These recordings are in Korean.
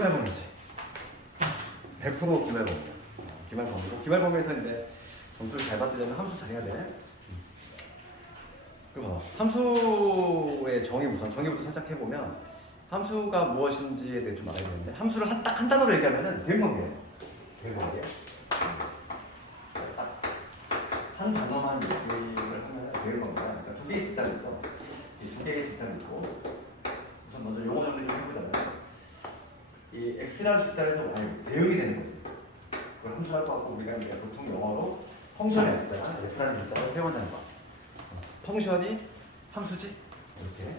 기말범위지. 100% 기말범위. 기말범위고 기말범위에서 이제 점수를 잘 받으려면 함수 잘해야 돼. 그리고 함수의 정의 우선 정의부터 살짝 해보면 함수가 무엇인지에 대해 좀 알아야 되는데 함수를 딱 한 단어로 얘기하면은 대응관계예요. 대응관계. 한 단어만 얘기를 하면 대응관계야. 그러니까 두 개의 집단이 있어. 이 두 개의 집단이 있고 우선 먼저 용어 정리 좀 해보자면 이 x라는 집단에서 만약에 대응이 되는 거지. 그걸 함수할 것 같고 우리가 이제 보통 영어로 펑션이 있잖아. f라는 글자를 세워내는 거. 펑션이 함수지? 이렇게.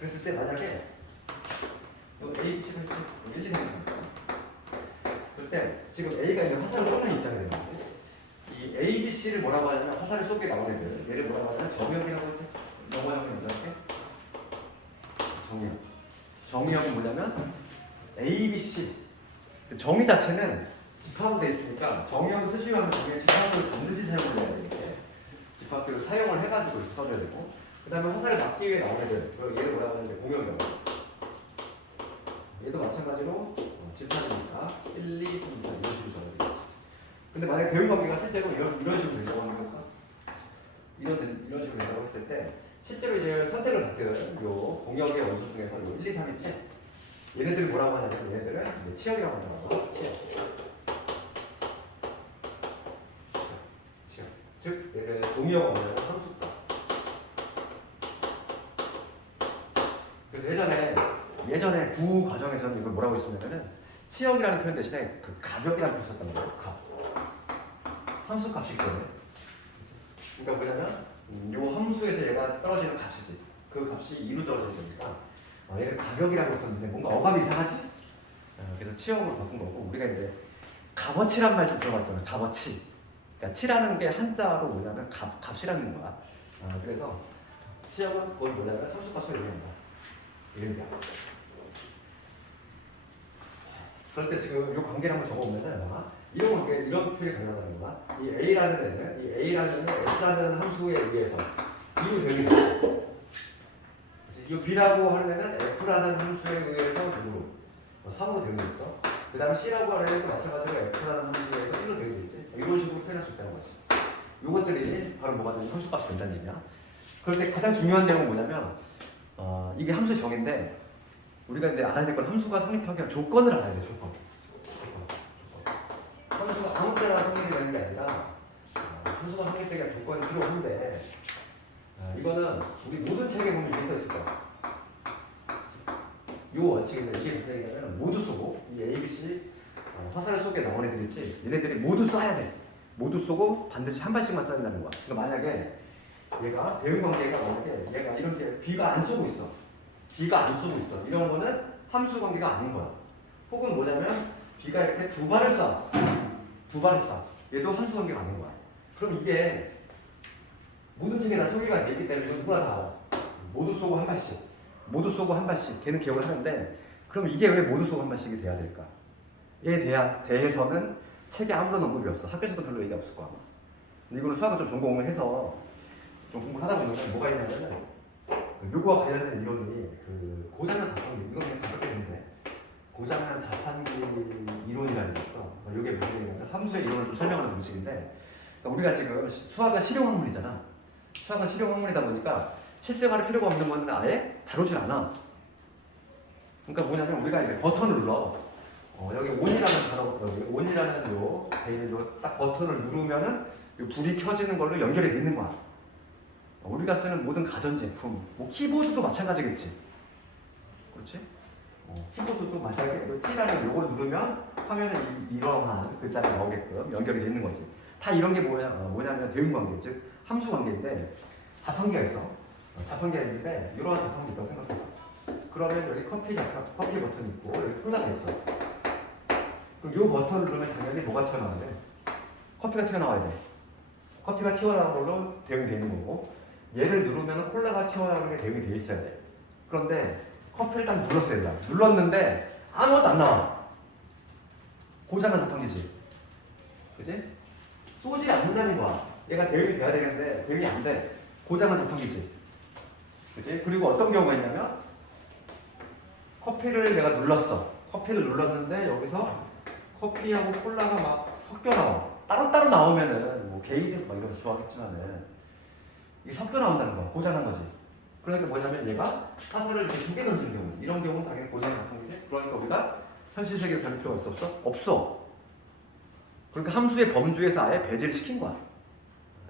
그랬을 때 만약에 이거 A, B, C, 1, 2, 3, 4 그럴 때 지금 A가 이제 화살을 쏘는 입장이 되는 거지. 이 A, B, C를 뭐라고 하냐면 화살을 쏘게 나온 애들 얘를 뭐라고 하냐면 정의역이라고 하지. 영어형이 먼저 할게. 정의역. 정의역이 뭐냐면 A, B, C 정의 자체는 집합으로 되어 있으니까 정의역을 쓰시고 하면 정의역 집합을 반드시 사용을 해야 되는데 집합들을 사용을 해가지고 이렇게 써줘야 되고 그 다음에 화살을 막기 위해 나온 애들 얘를 뭐라고 하는데 공역이라고 얘도 마찬가지로 집합이니까 1, 2, 3, 4 이런 식으로 적어야 되겠지. 근데 만약에 대응관계가 실제로 이런 식으로 된다고 하는 건가? 이런 식으로 된다고 했을 때 실제로 이제 선택을 받든 요 공역의 원소 중에서 요 1, 2, 3 있지? 얘네들을 뭐라고 하냐면 얘네들은 치역이라고 한다고. 치역. 즉 얘를 동의어가 뭐냐면 함수다. 그래서 예전에 구 과정에서는 이걸 뭐라고 했었냐면은 치역이라는 표현 대신에 그 가격이라는 표현 썼단 말이에요. 값. 함수 값이 있거든요. 그러니까 뭐냐면 요 함수에서 얘가 떨어지는 값이지. 그 값이 2로 떨어지는 거니까 얘를 가격이라고 썼는데 뭔가 어감이 이상하지? 그래서 치역으로 바꾼 거고 우리가 이제 값어치란 말 좀 들어봤잖아요. 값어치. 그러니까 치라는 게 한자로 뭐냐면 값이라는 거야. 그래서 치역은 그걸 뭐냐면 함수값을 얘기한다. 얘기야. 그럴 때 지금 이 관계를 한번 적어보면은 이런 관계, 이런 표현이 가능하다는 거야. 이 A라는 애는, 이 A라는 애는 X라는 함수에 의해서 2로 되는 거야. 이 B라고 하는 애는 F라는 함수에 의해서 3으로 되는 게 있어. 그 다음에 C라고 하는 애도 마찬가지로 F라는 함수에 의해서 1로 되는 게 있지. 이런 식으로 표현할 수 있다는 거지. 요것들이 바로 뭐가 되면 함수값이 된다는 얘기야. 그럴 때 가장 중요한 내용은 뭐냐면 이게 함수의 정의인데 우리가 근데 알아야 될 건 함수가 성립하기 위한 조건을 알아야 돼. 조건. 함수가 아무 때나 성립이 되는 게 아니라 함수가 성립되기 위한 조건이 필요한데 이거는 우리 모든 책에 보면 이게 써 있을 거야. 요 원칙인데 이게 무슨 얘기냐면 모두 쏘고 이 A, B, C 화살을 쏘게 나온 애들 있지. 얘네들이 모두 쏴야 돼. 모두 쏘고 반드시 한 발씩만 쏴야 된다는 거야. 그러니까 만약에 얘가 대응관계가 나오게 얘가 이런 게 B가 안 쏘고 있어. B가 안 쏘고 있어. 이런 거는 함수 관계가 아닌 거야. 혹은 뭐냐면 B가 이렇게 두 발을 쏴. 얘도 함수 관계가 아닌 거야. 그럼 이게 모든 책에 다 소개가 되기 때문에 이건 누가 다 알아. 모두 쏘고 한 발씩. 모두 쏘고 한 발씩. 걔는 기억을 하는데 그럼 이게 왜 모두 쏘고 한 발씩이 돼야 될까? 얘에 대해서는 책에 아무런 언급이 없어. 학교에서도 별로 얘기 없을 거야. 근데 이거는 수학을 좀 전공을 해서 좀 공부를 하다 보면 뭐가 있냐면 요거와 관련된 이론이 그 고장난 자판기 이거 그냥 가볍게 되는데 고장난 자판기 이론이라는 게 있어. 이게 무슨 얘기냐면 함수의 이론을 좀 설명하는 방식인데 그러니까 우리가 지금 수학은 실용학문이잖아. 수학은 실용학문이다 보니까 실생활에 필요가 없는 건 아예 다루질 않아. 그러니까 뭐냐면 우리가 이제 버튼을 눌러. 여기 온이라는 단어, 여기 온이라는 요 베일로 딱 버튼을 누르면은 요 불이 켜지는 걸로 연결이 돼 있는 거야. 우리가 쓰는 모든 가전제품, 뭐 키보드도 마찬가지겠지. 그렇지? 키보드도 마찬가지로 T라는 요걸 누르면 화면에 이러한 글자가 나오게끔 연결이 돼 있는 거지. 다 이런 게 뭐냐면 대응관계, 즉 함수관계인데 자판기가 있어. 자판기가 있는데 이러한 자판기 있다고 생각해봐. 그러면 여기 커피 버튼 있고 여기 콜라가 있어. 그럼 이 버튼을 누르면 당연히 뭐가 튀어나와야 돼? 커피가 튀어나와야 돼. 커피가 튀어나오는 걸로 대응되어 있는 거고 얘를 누르면 콜라가 튀어나오는 게 대응이 되어 있어야 돼. 그런데 커피를 딱 눌렀어요. 일단. 눌렀는데 아무것도 안 나와. 고장난 자판기지. 그치? 쏘지 않는다는 거야. 얘가 대응이 돼야 되는데 대응이 안 돼. 고장난 자판기지. 그치? 그리고 어떤 경우가 있냐면 커피를 내가 눌렀어. 커피를 눌렀는데 여기서 커피하고 콜라가 막 섞여 나와. 따로따로 나오면은 뭐 게이드 막 이런 거 좋아하겠지만은 이게 섞여 나온다는 거야. 고장난 거지. 그러니까 뭐냐면 얘가 화살을 이렇게 두 개 던지는 경우, 이런 경우는 당연히 고장이 나타나겠지. 그러니까 우리가 현실 세계에서 다룰 필요가 없어? 없어. 그러니까 함수의 범주에서 아예 배제를 시킨 거야.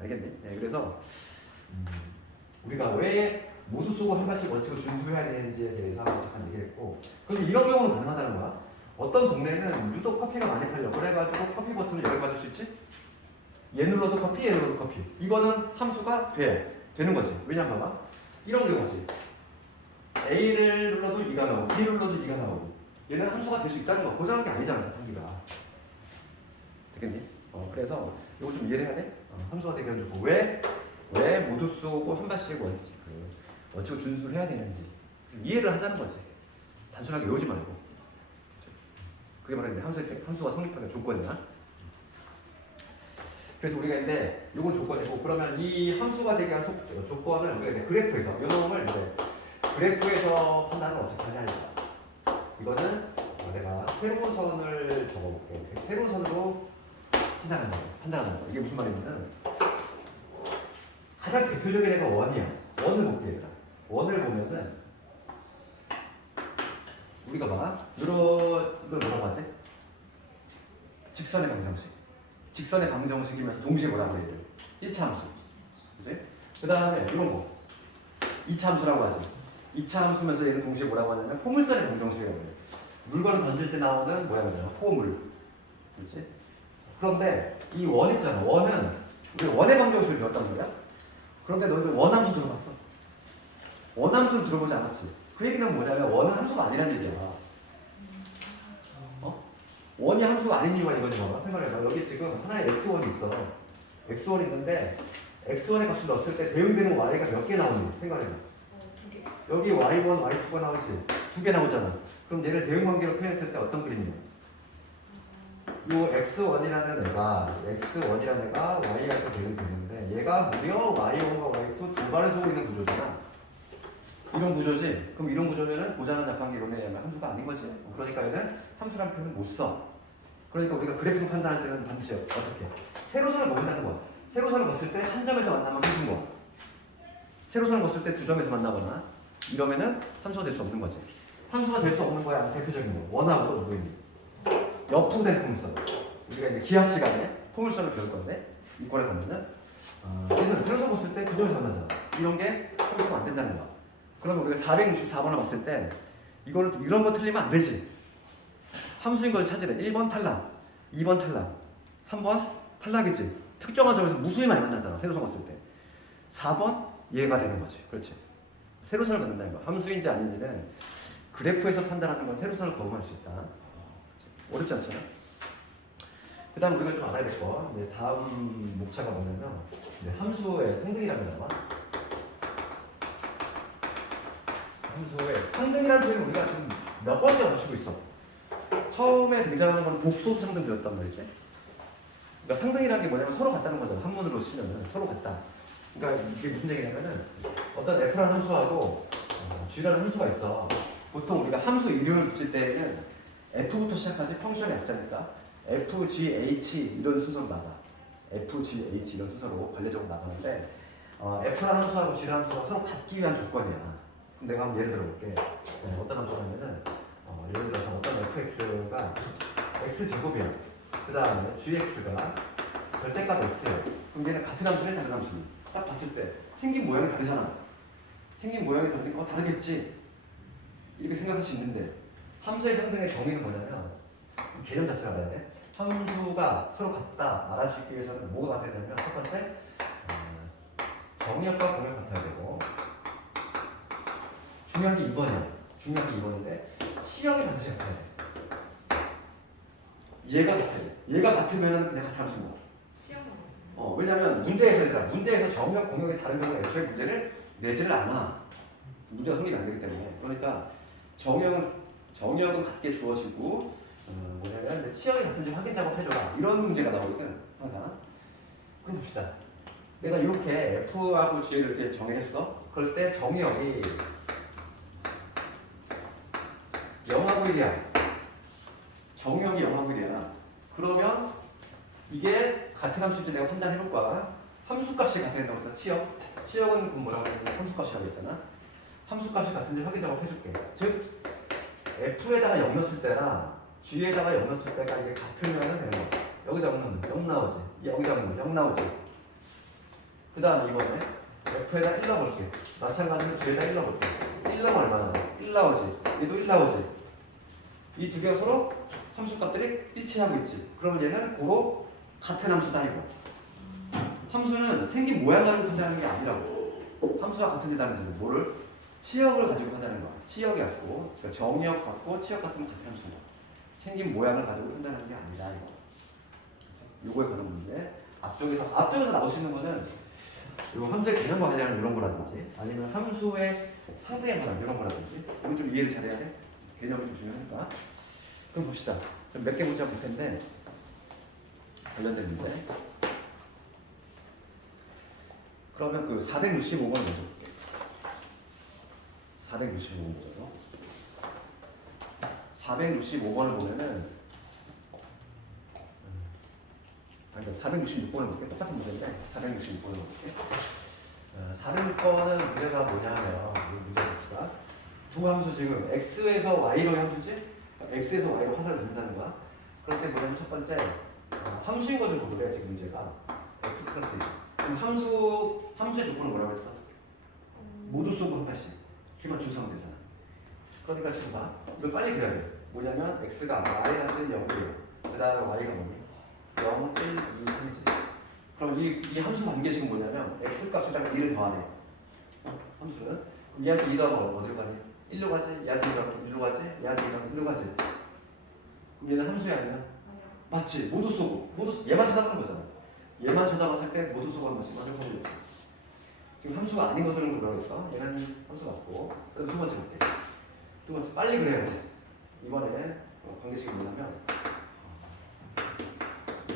알겠니? 네, 그래서 우리가 왜 모두 쏘고 한 발씩 원칙을 준수해야 되는지에 대해서 잠깐 얘기를 했고, 그런데 이런 경우는 가능하다는 거야. 어떤 동네는 유독 커피가 많이 팔려. 그래가지고 커피 버튼을 여러 개 받을 수 있지? 얘 눌러도 커피, 얘 눌러도 커피. 이거는 함수가 되는 거지. 왜냐면 봐봐. 이런 경우지. A를 눌러도 E가 나오고, B를 눌러도 E가 나오고. 얘는 함수가 될 수 있다는 거야. 고장난 게 아니잖아, 한기가. 되겠니? 그래서 이거 좀 이해를 해야 돼? 함수가 되게 좋고. 왜 모두 쏘고 한 발씩 원칙을 준수를 해야 되는지 이해를 하자는 거지. 단순하게 외우지 말고. 그게 바로 함수가 성립하는 조건이야. 그래서 우리가 이제 이건 조건이고, 그러면 이 함수가 되게 한 조건을 우리가 이제 그래프에서 요놈을 이제 그래프에서 판단을 어떻게 하냐 이거야. 이거는 내가 세로운 선을 적어볼게. 세로운 선으로 판단하는 거. 이게 무슨 말이냐면 가장 대표적인 애가 원이야. 원을 볼게 얘들아. 원을 보면은 우리가 봐. 이걸 뭐라고 하지? 직선의 방정식. 직선의 방정식이면서 동시에 뭐라고 해야 돼? 1차 함수. 그치? 그 다음에 이런 거 2차 함수라고 하지. 2차 함수면서 얘는 동시에 뭐라고 하냐면 포물선의 방정식이라고 해. 물건을 던질 때 나오는 뭐야 그러냐? 포물. 그렇지? 그런데 이 원 있잖아. 원은 우리가 원의 방정식을 배웠단 말이야. 그런데 너희들 원함수 들어봤어? 원함수를 들어보지 않았지? 그 얘기는 뭐냐면 원은 함수가 아니라는 얘기야. 원이 함수가 아닌 이유가 이거지. 봐봐. 생각해봐. 여기 지금 하나의 x1이 있어. x1이 있는데 x1의 값을 넣었을 때 대응되는 y가 몇 개 나오니? 생각해봐. 여기 y1, y2가 나오지? 두 개 나오잖아. 그럼 얘를 대응관계로 표현했을 때 어떤 그림이냐? 요 x1이라는 애가 y한테 대응되는데 얘가 무려 y1과 y2 두 발을 쏘고 있는 구조잖아. 이런 구조지? 그럼 이런 구조면은 고자는 작관계 이론에 의하면 함수가 아닌 거지. 그러니까 얘는 함수란 표현을 못 써. 그러니까 우리가 그래프를 판단할 때는 반드시 어떻게? 세로선을 그린다는 거야. 세로선을 걷을 때 한 점에서 만나면 함수인 거야. 세로선을 걷을 때 두 점에서 만나거나 이러면은 함수가 될 수 없는 거지. 함수가 될 수 없는 거야. 대표적인 거. 원하고 누구있니? 옆으로 된 포물선. 우리가 이제 기하 시간에 포물선을 배울 건데 이권에 가면은 얘는 세로선 걷을 때 두 점에서 만나잖아. 이런 게 함수가 안 된다는 거야. 그러면 우리가 464번을 봤을 때 이런 거 틀리면 안 되지. 함수인 걸 찾으래. 1번 탈락, 2번 탈락, 3번 탈락이지. 특정한 점에서 무수히 많이 만나잖아. 세로선 걷을 때. 4번 얘가 되는 거지. 그렇지. 세로선을 걷는다는 거야. 함수인지 아닌지는 그래프에서 판단하는 건 세로선을 거부할 수 있다. 어렵지 않잖아. 그 다음 우리가 좀 알아야 될 거. 이제 다음 목차가 뭐냐면 함수의 상등이라고 나와. 함수의 상등이라는 표현을 우리가 지금 몇 번째 맞추고 있어. 처음에 등장하는 건 복소 상등 배웠단 말이지. 그러니까 상등이라는 게 뭐냐면 서로 같다는 거잖아. 한문으로 치면 서로 같다. 그러니까 이게 무슨 얘기냐면은 어떤 f라는 함수하고 g라는 함수가 있어. 보통 우리가 함수 이름을 붙일 때는 f부터 시작하지. 펑션의 약자니까 f, g, h 이런 순서로 나가. f, g, h 이런 순서로 관례적으로 나가는데 f라는 함수하고 g라는 함수가 서로 같기 위한 조건이야. 내가 한번 예를 들어볼게. 어떤 함수냐면은 예를 들어서 어떤 fx가 x제곱이야. 그 다음에 gx가 절대값 x야. 그럼 얘는 같은 함수네 다른 함수니? 딱 봤을 때 생긴 모양이 다르잖아. 생긴 모양이 다르니까 다르겠지. 이렇게 생각할 수 있는데 함수의 상등의 정의는 뭐냐면 개념 자체가 알아야 돼. 함수가 서로 같다 말하시기 위해서는 뭐가 같아야 되냐면 첫 번째 정의역과 공역 같아야 되고 중요한 게 2번이야. 중요한 게 2번인데 치역이 반드시 같아야 돼. 얘가 같아. 얘가 같으면 그냥 같은 함수인 거야. 왜냐면 문제에서 정의역 공역이 다른 경우에 애초에 문제를 내지를 않아. 문제가 성립이 안 되기 때문에. 그러니까 정의역은 같게 주어지고 뭐냐면 치역이 같은지 확인 작업 해줘라. 이런 문제가 나오거든 항상. 그럼 봅시다. 내가 이렇게 F하고 G를 이렇게 정의했어. 그럴 때 정의역이 0하고 1이야. 정의역이 0하고 1이야. 그러면 이게 같은 함수인지 내가 판단해볼 거야. 함수값이 같아야 된다고 해서 치역은 그 뭐라고 했냐면 함수값이라고 했잖아. 함수값이 같은지 확인 작업해줄게. 즉 F에다가 0 넣었을 때랑 G에다가 0 넣었을 때가 이게 같으면 되는 거야. 여기다 0 넣으면 0 나오지. 여기다 0 넣으면 0 나오지. 그 다음에 이번에 F에다 1 넣어볼게. 마찬가지로 G에다 1 넣어볼게. 1 넣으면 얼마나 나와? 1 나오지. 얘도 1 나오지. 이 두 개가 서로 함수값들이 일치하고 있지. 그러면 얘는 고로 같은 함수다 이거. 함수는 생긴 모양을 판단하는 게 아니라고. 함수가 같은 데다는 뜻은 뭐를? 치역을 가지고 판단하는 거야. 치역이 같고, 그러니까 정의역 같고 치역 같으면 같은 함수다. 생긴 모양을 가지고 판단하는 게 아니다 이거. 요거에 관한 문제. 앞쪽에서 나올 수 있는 거는 요 함수의 개념과 관련한 이런 거라든지, 아니면 함수의 상대에 관한 이런 거라든지, 이거 좀 이해를 잘해야 돼. 개념이 좀 중요하니까. 그럼 봅시다. 몇 개 문제가 볼 텐데 관련된 문제. 그러면 그 465번을 먼저 볼게요. 465번 보죠. 465번을 보면은, 그러니까 466번을 볼게요. 똑같은 문제인데 466번을 볼게요. 406번은 문제가 뭐냐면, 이 문제 봅시다. 두 함수 지금 x에서 y로의 함수지? x에서 y로 화살을 잡는다는 거야. 그럴 때 뭐냐면 첫 번째, 함수인 것을 보래 지금 문제가. x 플러스 1. 그럼 함수의 조건은 뭐라고 했어? 모두 쏘고 한 발씩. 기만 주성되잖아. 그러니까 지금 봐. 이거 빨리 그려야 돼. 뭐냐면 x가 마이너스 0이에요. 그 다음에 y가 뭐니? 0, 1, 2, 3이지. 그럼 이 함수 관계식은 뭐냐면 x 값에다가 2를 더하네. 함수는. 그럼 얘한테 2 더하면 어디로 가니? 1로 가지. 얘한테 2 더하면 1로 가지. 얘한테 2 더하면 1로 가지. 그럼 얘는 함수야 아니야? 맞지. 모두 쏘고. 얘만 쳐다보는 거잖아. 얘만 쳐다봤을 때 모두 쏘고 한 번씩 완전 포함되지. 지금 함수가 아닌 것을 뭐라고 했어? 얘는 함수 맞고. 그럼 두 번째 볼게. 두 번째 빨리 그려야지. 이번에 관계식이 뭐냐면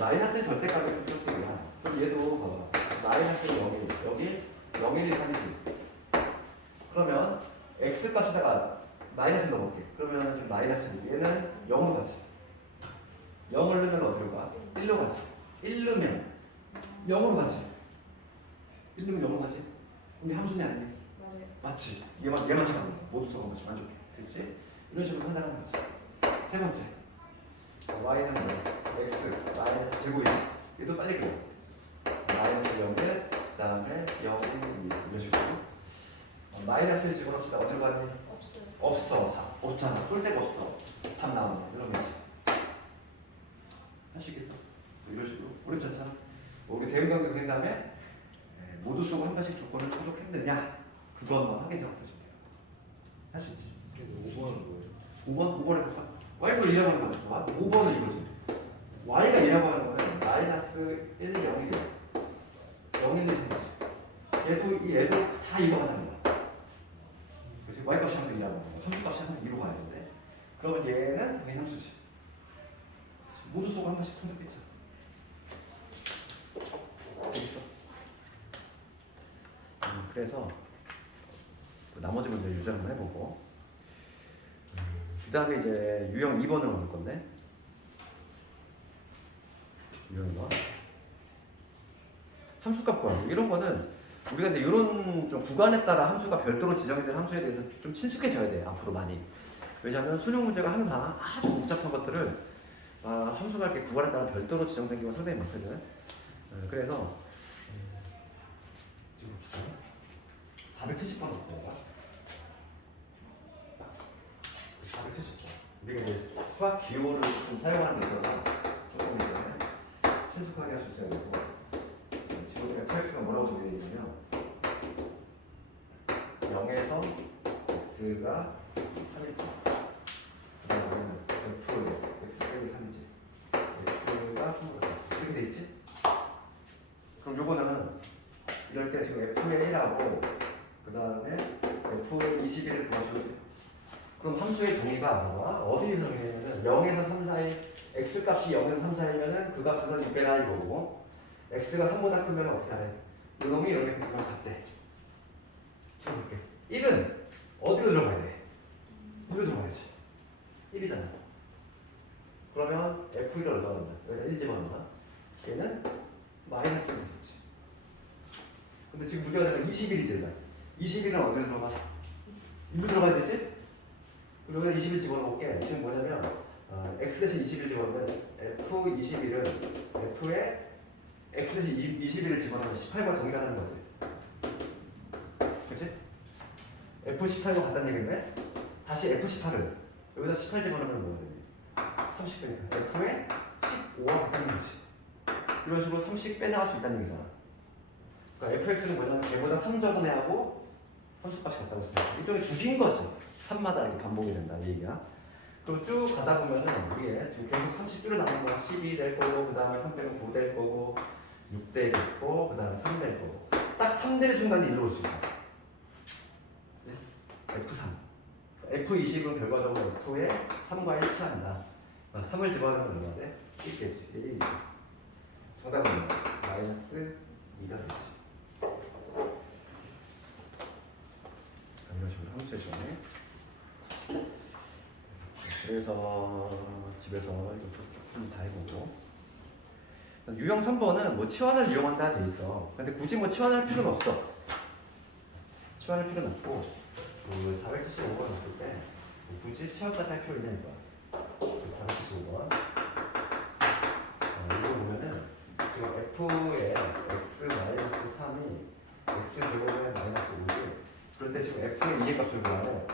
마이너스의 절대값이 있을 플러스야. 그럼 얘도 봐봐. 마이너스 0이 여기 0, 1, 2, 3이지. 그러면 x 값에다가 마이너스 넣어볼게. 그러면 지금 마이너스 2. 얘는 0으로 가지. 0을 넣으면 어디로 가? 1로 가지. 1 넣으면 0으로 가지. 1 넣으면 0으로 가지. 근데 함수냐 아니니? 맞지. 얘만 잠깐만. 모두 써본 거지. 만족해. 그렇지? 이런 식으로 판단하는 거지. 세 번째. y는 뭐? x 마이너스 제곱이지. 얘도 빨리 그려. 마이너스 0을 그 다음에 0, 1, 2 이런 식으로. 마이너스를 집어넣읍시다. 어디로 가니? 없어. 없잖아. 쏠 데가 없어. 답 나오네. 이런 거지. 하시겠어? 이런 식으로. 어렵지 않잖아. 우리 대응관계 그린 다음에 모두 쏘고 한 가지 조건을 충족했느냐? 그것만 확인 작업해주면 돼요. 할 수 있지. 5번은 뭐예요? 5번에 볼까? y를 2라고 하는 거지. 5번은 이거지. y가 2라고 하는 거는 마이너스 1, 0, 1이야. 0, 1, 2, 3이지. 얘도 다 이거 하자는 거야. 그렇지? y 값이 항상 2라고 하는 거야. 함수 값이 항상 2로 가야 되는데. 그러면 얘는 당연히 함수지. 모두 쏘고 한 번씩 충족했죠. 되겠어? 그래서 나머지 문제 유지 한번 해보고, 그 다음에 이제 유형 2번으로 올 건데, 유형 2번 함수값 구하기. 이런 거는 우리가 근데 이런 좀 구간에 따라 함수가 별도로 지정이 된 함수에 대해서 좀 친숙해져야 돼 앞으로 많이. 왜냐하면 수능 문제가 항상 아주 복잡한 것들을 함수가 이렇게 구간에 따라 별도로 지정된 경우가 상당히 많거든. 그래서 470번 볼게요. 470번. 우리가 이제 수학 기호를 좀 사용하는 게 있어서 조금 이제 친숙하게 할 수 있어야 되고, 지금 우리가 TX가 뭐라고 적혀 있냐면 0에서 x가 3일 동안, 그 다음에는 F에 x 빼기 3이지. x가 3으로 이렇게 돼 있지? 그럼 요거는 이럴 때 지금 F의 1하고 그 다음에 F의 21을 구하시면, 그럼 함수의 종이가 뭐야? 어디에서 정의되냐면 0에서 3 사이, x 값이 0에서 3 사이면은 그 값에서 6배라 이거고, x가 3보다 크면 어떻게 하래? 요놈이 이렇게 그냥 같대. 자 볼게. 1은 어디로 들어가야 돼? 여기로 들어가야지. 1이잖아. 집어넣는다. 얘는 마이너스 1이지. 근데 지금 문제가 되면 21이지. 21은 어디에 들어가? 일로 들어가야 되지? 여기다 21 집어넣을게. 지금 뭐냐면 x 대신 21 집어넣으면 f21은 f에 x 대신 21을 집어넣으면 18과 동일하다는 거지. 그렇지? f18과 같다는 얘기인데 다시 f18을 여기다 18 집어넣으면 뭐가 되니? 30배니까 f에 15와 같다는 거지. 이런 식으로 30 빼나갈 수 있다는 얘기잖아. 그러니까 fx는 뭐냐면 걔보다 3 적은 애하고 함수값이 같다고 했으니까 이쪽에 주신 거지. 3마다 이렇게 반복이 된다 이 얘기야. 그리고 쭉 가다 보면은 위에 지금 계속 30줄을 남는 거야. 12 될 거고 그 다음에 3 빼면 9 될 거고 6 되겠고 그 다음에 3 될 거고 딱 3 될 순간에 일로 올 수 있어. F3 F20은 결과적으로 F2에 3과 일치한다. 3을 집어넣으면 얼마 돼? 1개지. 1이지. 정답은 마이너스 2가 되지. 이런 식으로 함수의 정의. 그래서 집에서 이거 조금 다 해보고 유형 3번은 뭐 치환을 이용한다 돼 있어. 근데 굳이 뭐 치환할 필요는 없어. 치환할 필요는 없고 그 475번 왔을 때 굳이 치환까지 할 필요 있냐 이거. 475번 이거 보면은 지금 F의 x-3이 x 제곱에 마이너스 5지. 그럴 때 지금 F의 2의 값을 구하래.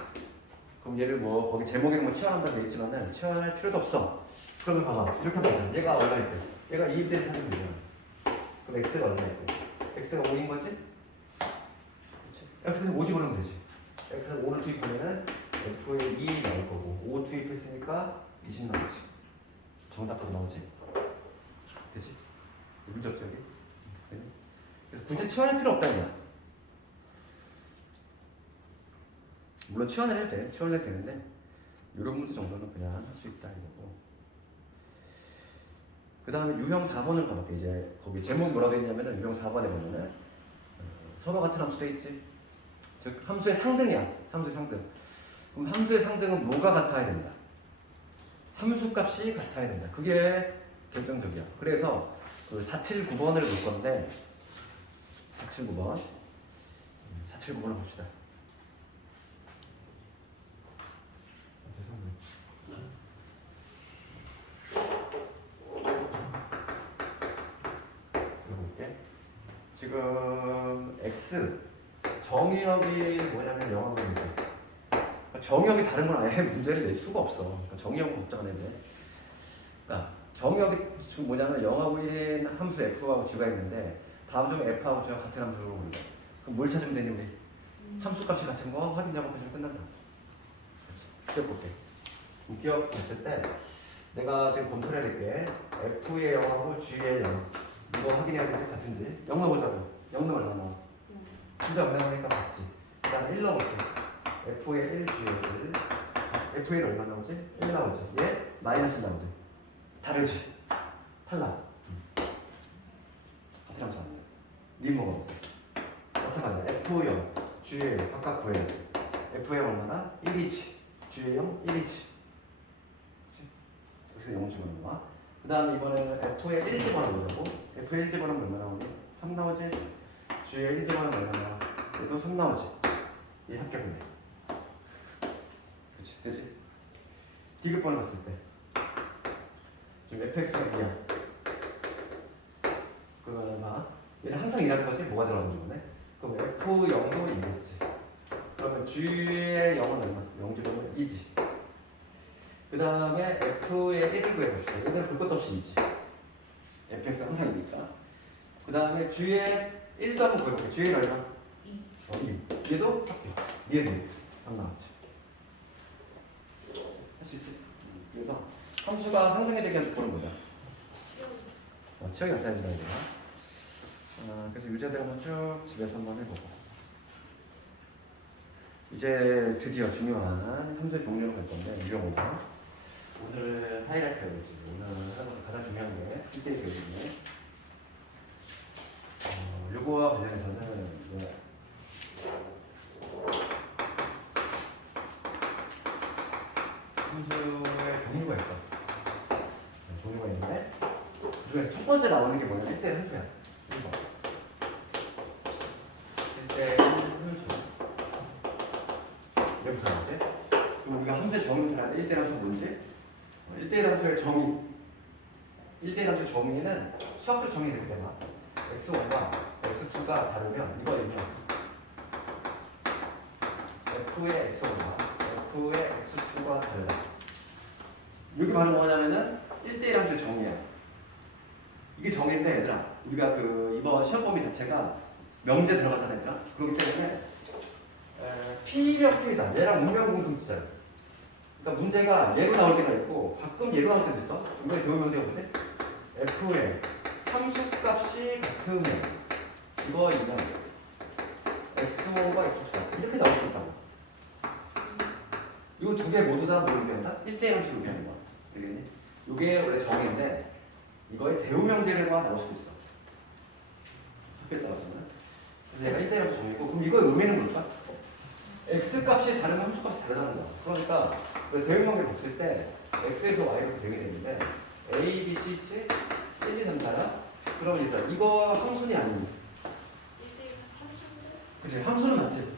그럼 얘를 뭐 거기 제목에는 뭐 치환한다고 돼 있지만은 치환할 필요도 없어. 그러면 봐봐 이렇게 보자. 얘가 얼마일 때? 얘가 2일 때는 사는 거잖아. 그럼 x가 얼마일 때? x가 5인 거지? 그렇지? x는 5 집어넣으면 되지. x는 5를 투입하면은 f에 2 나올 거고 5 투입했으니까 20 나오지. 정답으로 나오지? 되지? 문적적이? 그래서 굳이 치환할 필요 없다는 거야. 물론 치환을 해도 돼. 치환을 해도 되는데 이런 문제 정도는 그냥 할 수 있다 이거고. 그 다음에 유형 4번을 가볼게. 이제 거기 제목이 뭐라고 했냐면은 유형 4번에 보면은 서로 같은 함수 돼 있지. 즉 함수의 상등이야. 함수의 상등. 그럼 함수의 상등은 뭐가 같아야 된다? 함수 값이 같아야 된다. 그게 결정적이야. 그래서 그 479번을 볼 건데 479번 479번을 봅시다. 지금 x 정의역이 뭐냐면 영어입니다. 정의역이 다른 건 아예 문제를 낼 수가 없어. 그러니까 정의역은 걱정 안 해도 돼. 그러니까 정의역이 지금 뭐냐면 0하고 1인 함수 f하고 g가 있는데 다음 중 f하고 g가 같은 함수로 보는데 그럼 뭘 찾으면 되니 우리? 함수값이 같은 거 확인 작업해주면 끝난다. 그렇지. 볼게. 기억 봤을 때 내가 지금 검토를 해야 될 게 f의 0하고 g의 0 이거 확인해야 되지 같은지 0 넣어보자고. 0 넣으면 얼마 나와? 진짜 0 나오니까 같지. 그 다음에 1 넣어볼게. f의 1, g의 1 f의 1 얼마 나오지? 1 나오지. 얘 마이너스 나오지. 다르지? 탈락. 같은 함수 아니야. 님 먹어볼게. 마찬가지야. f0, g의 0 각각 구해야 돼. f의 0 얼마나? 1이지. g의 0, 1이지. 여기서 0 집어넣어. 그 다음에 이번에는 f의 1 집어넣으려고. f의 1 집어넣으면 얼마 나오니? 3 나오지? g의 1 집어넣으면 얼마 나와? 얘도 3 나오지? 얘 합격이네. 그치? 그치? 디귿번을 봤을 때 지금 fx가 2야. 그러면 얘는 항상 2라는 거지? 뭐가 들어가는 거네? 그럼 f0도 2겠지. 그러면 g의 0은 얼마? 0 집어넣으면 2지. 그 다음에 f의 1을 구해봅시다. 얘는 볼 것도 없이 2지. fx 항상 2니까. 그 다음에 g의 1도 한번 구해볼게요. g의 얼마? 2. 2. 얘도 합격. 얘는 안 나왔지. 할 수 있지? 그래서 함수가 상승이 되게 하는 보는 거야. 치역이 나타나는 거야. 그래서 유제들 한번 쭉 집에서 한번 해보고. 이제 드디어 중요한 함수의 종류로 갈 건데 유형 5번. 오늘 하이라이트가 되지. 오늘 하는 가장 중요한 게 실제 교육인데 요거와 관련해서는 함수의 종류가 있어. 종류가 있는데 그래서 첫 번째 나오는 게 뭐냐면 1대1 함수야. 1번. 1대1 함수. 이렇게 나오지? 그럼 우리가 함수의 정의를 알아야 돼. 1대1 함수 뭔지? 1대1 함수의 정의. 1대1 함수의 정의는 수학적 정의를 이렇게 봐. x1과 x2가 다르면 이거 있냐? f의 x1과 f의 x2가 다르다. 여기 바로 뭐냐면은 1대1 함수의 정의야. 이게 정의인데 얘들아, 우리가 그 이번 시험 범위 자체가 명제 들어갔잖아 얘들아. 그렇기 때문에 P명 Q이다. 얘랑 운명 공통치잖아. 그러니까 문제가 얘로 나올 때가 있고 가끔 얘로 나올 때도 있어. 이번에 배운 문제가 뭐지? F의 함수값이 같으면 이거 있냐? X5가 X2다. 이렇게 나올 수 있다고. 이거 두 개 모두 다 뭘 의미한다? 1대1 함수를 의미하는 거야. 알겠니? 이게 원래 정의인데 이거의 대우명제가 나올 수도 있어. 학교에 따라서는. 그래서 얘가 1대1 함수 정의고 그럼 이거의 의미는 뭘까? X 값이 다르면 함수 값이 다르다는 거야. 그러니까 대응관계를 봤을 때 X에서 Y로 대응이 되는데 A, B, C, 있지? 1, 2, 3, 4야? 그러면 얘들아 이거 함수니 아니니? 그치? 함수는 맞지?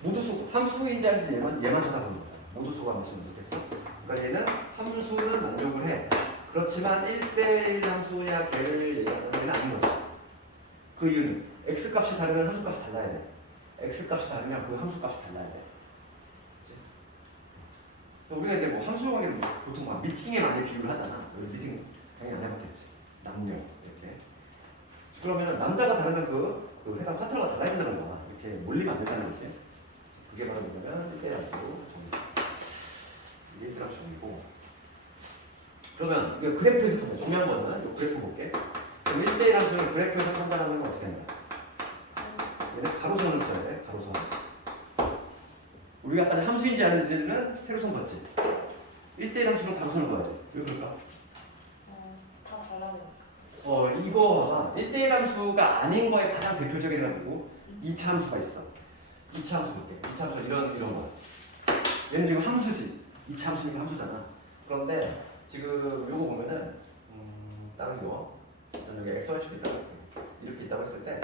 모두수 함수인지 아닌지 얘만 찾아보는 거잖아. 모두수가 맞으면 좋겠어. 그러니까 얘는 함수는 만족을 해. 그렇지만 1대1 함수냐 걔를 얘기하는 얘는 아닌 거지. 그 이유는 X 값이 다르면 함수 값이 달라야 돼. X 값이 다르면 그 함수 값이 달라야 돼. 우리가 이제 뭐 함수 관계를 보통 막 미팅에 많이 비유를 하잖아. 우리 미팅 당연히 안 해봤겠지. 남녀 이렇게. 그러면은 남자가 다르면 그 해당 파트너가 달라야 된다는 거야. 이렇게 몰리면 안 된다는 거지. 그게 바로 뭐냐면 1대1 함수 정의. 이게 1대1 함수 정의고. 그러면 이거 그래프에서 보면 중요한 거는 이 그래프 볼게. 그럼 1대1 함수를 그래프에서 판단하는 건 어떻게 한다? 얘는 가로선을 써야 돼. 가로선. 우리가 아까 함수인지 아닌지는 세로선 봤지. 1대1 함수는 가로선을 봐야 돼. 왜 그럴까? 다 달라요. 이거 1대1 함수가 아닌 거에 가장 대표적인 게 누구? 2차 함수가 있어. 2차 함수 볼게. 2차 함수 이런 거. 얘는 지금 함수지. 2차 함수니까 함수잖아. 그런데 지금 요거 보면은 다른 거 여기 xy축이 있다고 이렇게 있다고 했을 때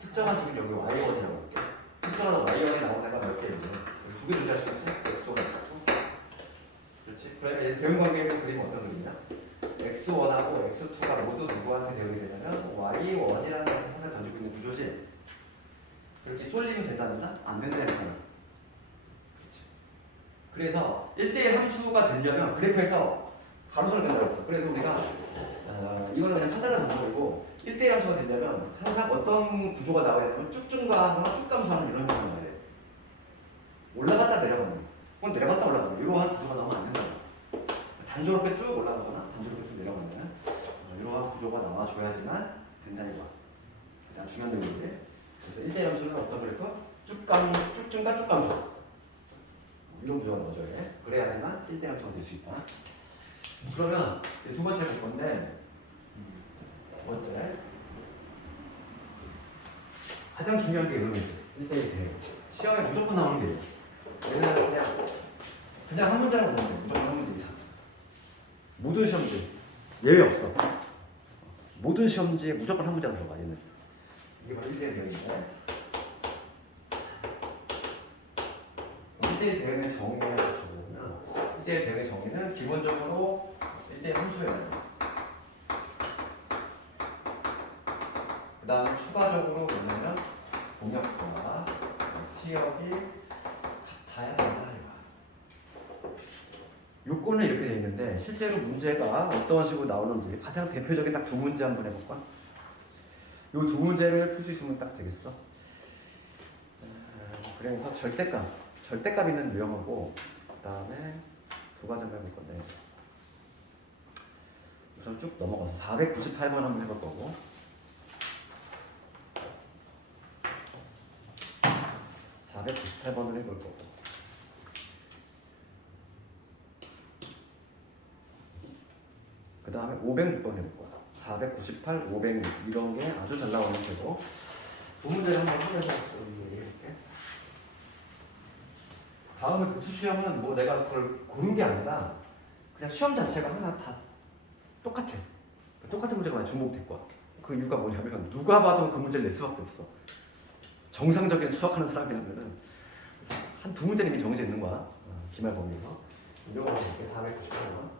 특정한 쪽이 여기 y1이라고 할게. 특정한 y1이 나온 애가 몇 개 있냐? 두개 존재할 수 있지? x가 있고. 그렇지? 그래 대응 관계의 그림은 어떤 그림이냐? x1하고 x2가 모두 누구한테 대응이 되냐면 y1이라는 항상 던지고 있는 구조지. 그렇게 쏠리면 된다는가? 안 된다 했잖아. 그렇지. 그래서 1대1 함수가 되려면 그래프에서 가로선을 된다고 했어. 그래서 우리가 이거는 그냥 판단하는 방법이고 1대1 함수가 되려면 항상 어떤 구조가 나와야 되냐면 쭉증가하거나 쭉감소하는 이런 형태가 나와야 돼. 올라갔다 내려가는 거. 그건 내려갔다 올라가는 거. 이러한 구조가 나오면 안 된다. 단조롭게 쭉 올라가거나 단조롭게 쭉 내려가면 이러한 구조가 나와줘야지만 된다 이거야. 가장 중요한 내용이지. 그래서 1대1 함수는 어떤 그래프? 쭉증가 쭉감소. 이런 구조가 나와줘야 돼. 그래야지만 1대1 함수가 될 수 있다. 그러면 두 번째 볼 건데 두 번째 가장 중요한 게 이거지. 1대1 대응. 시험에 무조건 나오는 게 얘는 그냥 한 문제라고 보면 돼. 무조건 한 문제 이상. 모든 시험지 예외 없어. 모든 시험지에 무조건 한 문제가 들어가 얘는. 이게 바로 1대1 대응인데 1대1 대응의 정의를 보면 1대1 대응의 정의는 기본적으로 1대1 함수예요. 그 다음 추가적으로 뭐냐면 공역과 치역이 같아야 된다 이거야. 요건은 이렇게 되어 있는데 실제로 문제가 어떤 식으로 나오는지 가장 대표적인 딱 두 문제 한번 해볼까? 요 두 문제를 풀 수 있으면 딱 되겠어. 그래서 절대값 있는 유형하고 그 다음에 두 가지 한번 해볼 건데 우선 쭉 넘어가서 498번 한번 해볼 거고 498번을 해볼 거고 그 다음에 506번 해볼 거야. 498, 506 이런 게 아주 잘 나오는 거고 두 문제를 한번 하면서 얘기해볼게. 다음에 복수 시험은 뭐 내가 그걸 고른 게 아니라 그냥 시험 자체가 항상 다 똑같아. 똑같은 문제가 중복될 거야. 그 이유가 뭐냐면 누가 봐도 그 문제를 낼 수밖에 없어. 정상적인 수학하는 사람이라면은 한 두 문제는 이미 정해져 있는 거야. 기말 범위에서. 이거 볼게 490원.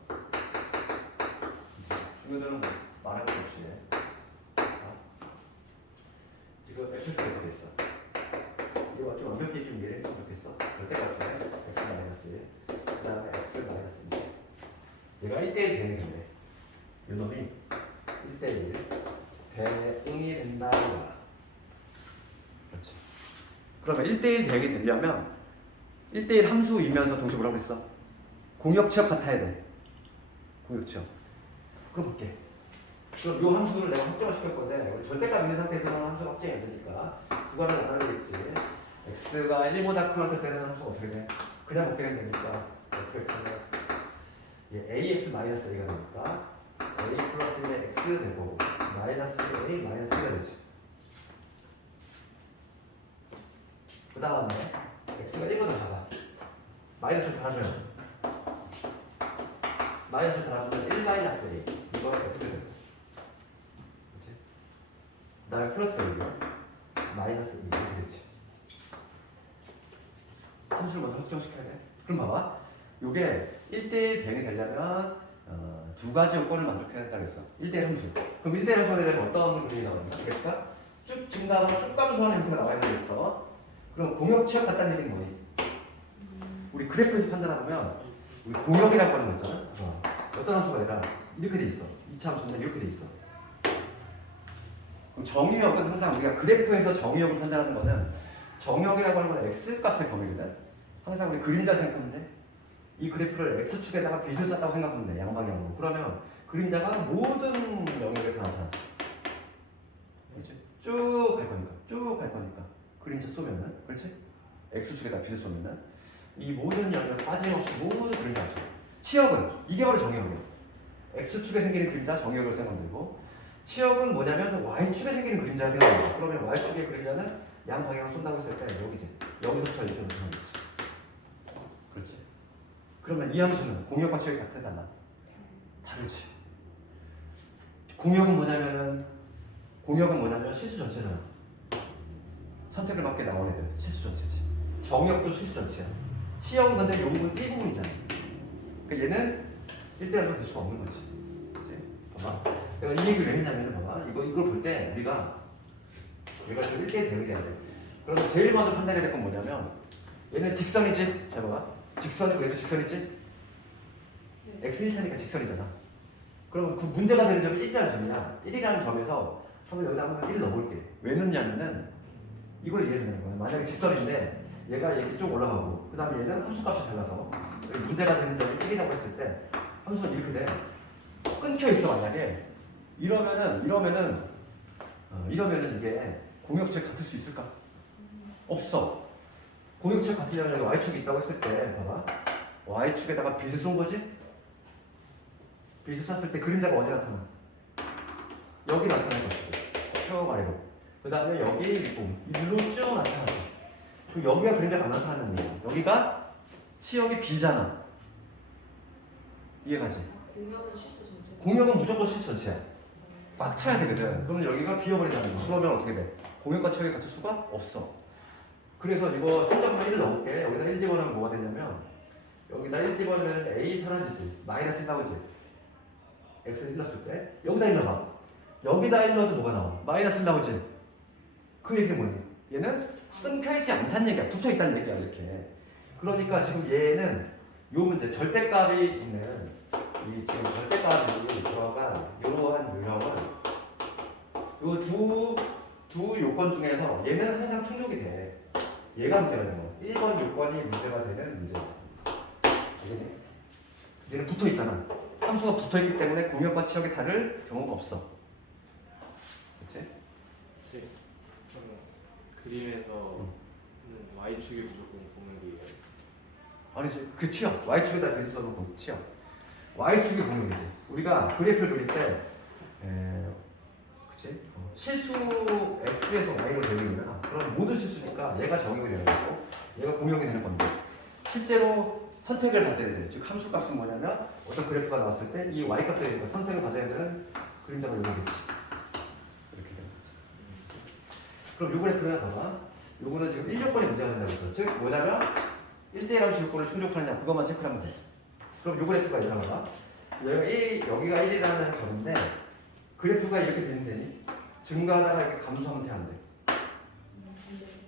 중요도는 뭐 말할 거 없이. 지금 fx가 이렇게 돼 있어. 이거 좀 완벽히 좀 이해를 했으면 좋겠어. 절대값에 x 마이너스 1, 그 다음에 x 마이너스 2. 얘가 1대1 되는 건데 이 놈이 1대1 대응이 된다. 그렇지. 그러면 1대1 대응이 되려면 1대1 함수이면서 동시에 뭐라고 했어? 공역치역 같아야 돼. 공역치역. 그럼 볼게. 그럼 이 함수를 내가 확정을 시킬 건데 절대값 있는 상태에서는 함수가 확정이 안 되니까 두 가지를 나눠야겠지. x가 1보다 큰 때는 함수가 어떻게 돼? 그냥 먹게 되니까 fx는 ax 마이너스 a가 되니까 a 플러스 1의 x 되고 마이너스 a 마이너스 1가 되지. 그 다음에 x가 1보다 작아. 마이너스를 달아줘요. 마이너스를 달아주면 1 마이너스 a 이거 x 되고 그렇지? 그 다음에 플러스 1이요. 마이너스 2 이렇게 되지. 함수를 먼저 확정시켜야 돼. 그럼 봐봐. 요게 1대1 대응이 되려면 두 가지 요건을 만족해야 된다고 했어. 1대1 함수. 그럼 1대1 함수가 되려면 어떤 그림이 나오는가? 그러니까 쭉 증가하거나 쭉 감소하는 형태가 나와야 되겠어. 그럼 공역치역 같다는 얘기는 뭐니? 우리 그래프에서 판단하면 우리 공역이라고 하는 거 있잖아. 어떤 함수가 아니라 이렇게 돼 있어. 2차 함수는 이렇게 돼 있어. 그럼 정의역은 항상 우리가 그래프에서 정의역을 판단하는 거는 정역이라고 하는 건 x값의 범위거든. 항상 우리 그림자 생각하면 돼. 이 그래프를 x축에다가 빗을 쐈다고 생각하면 돼. 양방향으로. 그러면 그림자가 모든 영역에 다 나타나지. 그렇지? 쭉 갈 거니까. 쭉 갈 거니까. 그림자 쏘면은. 그렇지? x축에다 빗을 쏘면은 이 모든 영역 빠짐없이 모든 그림자 나타나. 치역은 이게 바로 정역이야. x축에 생기는 그림자 정역을 생각하면 되고 치역은 뭐냐면 y축에 생기는 그림자를 생각하면 돼. 그러면 y축의 그림자는 양방향으로 쏜다고 했을 때 여기지. 여기서부터 이렇게 나타나겠지. 그렇지? 그러면 이 함수는 공역과 치역이 같아 달라? 다르지. 공역은 뭐냐면 실수 전체잖아. 선택을 받게 나온 애들 실수 전체지. 정역도 실수 전체야. 치역은 근데 요 부분 일부분이잖아. 그러니까 얘는 1대1로 될 수가 없는 거지. 그치? 봐봐. 내가 이 얘기를 왜 했냐면 봐봐. 이걸 볼 때 우리가 얘가 지금 1대1 대응이 돼야 돼. 그러면 제일 먼저 판단해야 될 건 뭐냐면 얘는 직선이지? 잘 봐봐. 직선이고 얘도 직선이지? x 1차니까 직선이잖아. 그럼 그 문제가 되는 점이 1이라는 점이야. 1이라는 점에서 한번 여기다 한번 1 넣어볼게. 왜 넣냐면은 이걸 이해해야 되는 거야. 만약에 직선인데 얘가 이렇게 쭉 올라가고 그 다음에 얘는 함수값이 달라서 여기 문제가 되는 점이 1이라고 했을 때 함수가 이렇게 돼. 끊겨 있어 만약에 이러면은 이게 공역치역 같을 수 있을까? 없어. 공역치역 같으려면 여기 y축이 있다고 했을 때 봐봐. y축에다가 빗을 쏜 거지? 빗을 쐈을 때 그림자가 어디 나타나? 여기 나타날 것이고 쭉 아래로. 그 다음에 여기 일로 쭉 나타나지. 그럼 여기가 그림자가 안 나타나는 거야. 여기가 치역이 B잖아. 이해가지? 공역은 실수 전체. 공역은 무조건 실수 전체야. 꽉 차야 되거든. 그러면 여기가 비어버리잖아. 그러면 어떻게 돼? 공역과 치역이 같을 수가 없어. 그래서 이거 슬쩍 1을 넣어볼게. 여기다 1 집어넣으면 뭐가 되냐면 여기다 1 집어넣으면 A 사라지지. 마이너스 1 나오지. X를 1 넣었을 때 여기다 1 넣어봐. 여기다 1 넣어도 뭐가 나와? 마이너스 1 나오지. 그 얘기는 뭐니? 얘는 끊겨있지 않다는 얘기야. 붙어있다는 얘기야 이렇게. 그러니까 지금 얘는 요 문제 절대값이 있는 이 지금 절대값이 들어간 이러한 유형은 요 두 요건 중에서 얘는 항상 충족이 돼. 얘가 문제가 되는 거야. 1번 요건이 문제가 되는 문제. 얘는 붙어있잖아. 함수가 붙어있기 때문에 공역과 치역이 다를 경우가 없어. 그치? 그림에서는 y축이 무조건 공역이에요. 아니지. 그 치역. y축에다 비슷한 건 치역. y축이 공역이지. 우리가 그래프를 그릴 때 그치? 실수 x에서 y로 되는 그럼 모두 실수니까 얘가 정역이 되는 거고 얘가 공역이 되는 건데 실제로 선택을 받아야 돼. 즉 함수 값은 뭐냐면 어떤 그래프가 나왔을 때 이 y 값에 대해서 선택을 받아야 되는 그림자가 여기겠지. 이렇게 되는 거지. 그럼 요 그래프를 봐봐. 요거는 지금 1조건이 문제가 된다고 했어. 즉 뭐냐면 1대1 함수 조건을 충족하느냐 그것만 체크하면 돼. 그럼 요 그래프가 일어나봐. 여기가 1이라는 점인데 그래프가 이렇게 되는데 증가하다가 이렇게 감소하면 돼, 안 돼?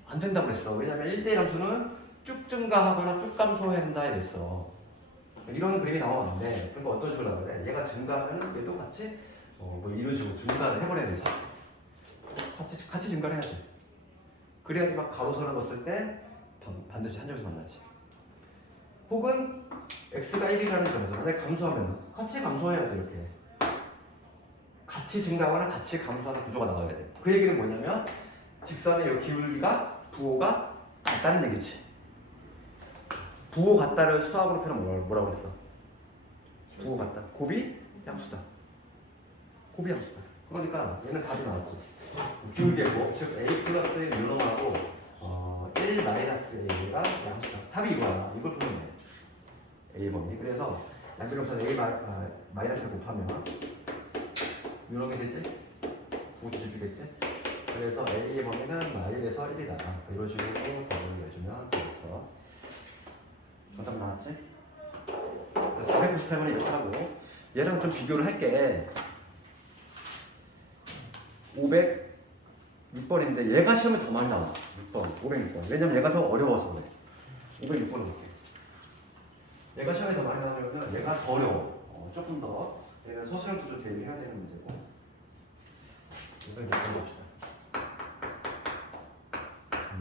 안 된다고 그랬어. 왜냐면 1대1 함수는 쭉 증가하거나 쭉 감소해야 된다 이랬어. 이런 그림이 나오면 안 돼. 그러니까 어떤 식으로 나오래? 얘가 증가하면 얘도 같이 뭐 이런 식으로 증가를 해버려야 되지. 같이 증가를 해야 돼. 그래야지 막 가로선을 봤을 때 반드시 한 점에서 만나지. 혹은 x가 1이라는 점에서 만약에 감소하면 같이 감소해야 돼. 이렇게 같이 증가하거나 같이 감소하는 구조가 나와야 돼. 그 얘기는 뭐냐면 직선의 이 기울기가 부호가 같다는 얘기지. 부호 같다를 수학으로 표현하면 뭐라고 했어? 부호 같다. 곱이 양수다. 곱이 양수다. 그러니까 얘는 답이 나왔지. 기울기의 곱, 즉 a 플러스의 뮤놈하고 1 마이너스 a가 양수다. 답이 이거야. 이걸 보면 돼. a 범위. 그래서 양변함수는 a 마이너스를 곱하면 뮤놈이 되지? 부호 주집이겠지? 그래서 a의 범위는 마일에서 1이다. 이런 식으로 답을 내주면 되겠어. 정답 나왔지? 그래서 498번에 이렇게 하고 얘랑 좀 비교를 할게. 506번인데 얘가 시험에 더 많이 나와. 6번, 506번. 왜냐면 얘가 더 어려워서 그래. 506번을 볼게. 얘가 시험에 더 많이 나오려면 얘가 더 어려워. 조금 더. 얘는 서술형도 좀 대비해야 되는 문제고. 506번 봅시다.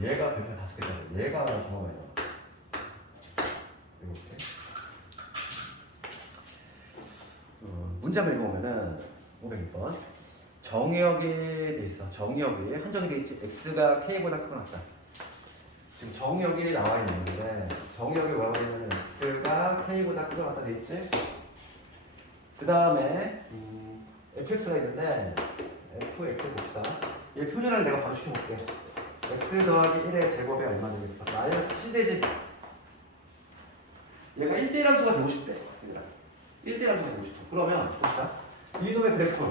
얘가 별표 5개짜리. 얘가 정말 많이 나와. 이렇게. 문장을 읽어보면은 506번. 정의역이 돼 있어. 정의역이 한정이 돼 있지. x가 k보다 크거나 같다. 지금 정의역이 나와 있는데 정의역이 뭐라고 하냐면 x가 k보다 크거나 같다 돼 있지. 그 다음에 fx가 있는데 fx 봅시다. 얘 표준을 내가 바로 시켜볼게. x 더하기 1의 제곱이 얼마 되겠어? 마이너스 7대지. 얘가 1대1 함수가 되고 싶대. 1대1 함수가 되고 싶어. 그러면 봅시다. 이놈의 그래프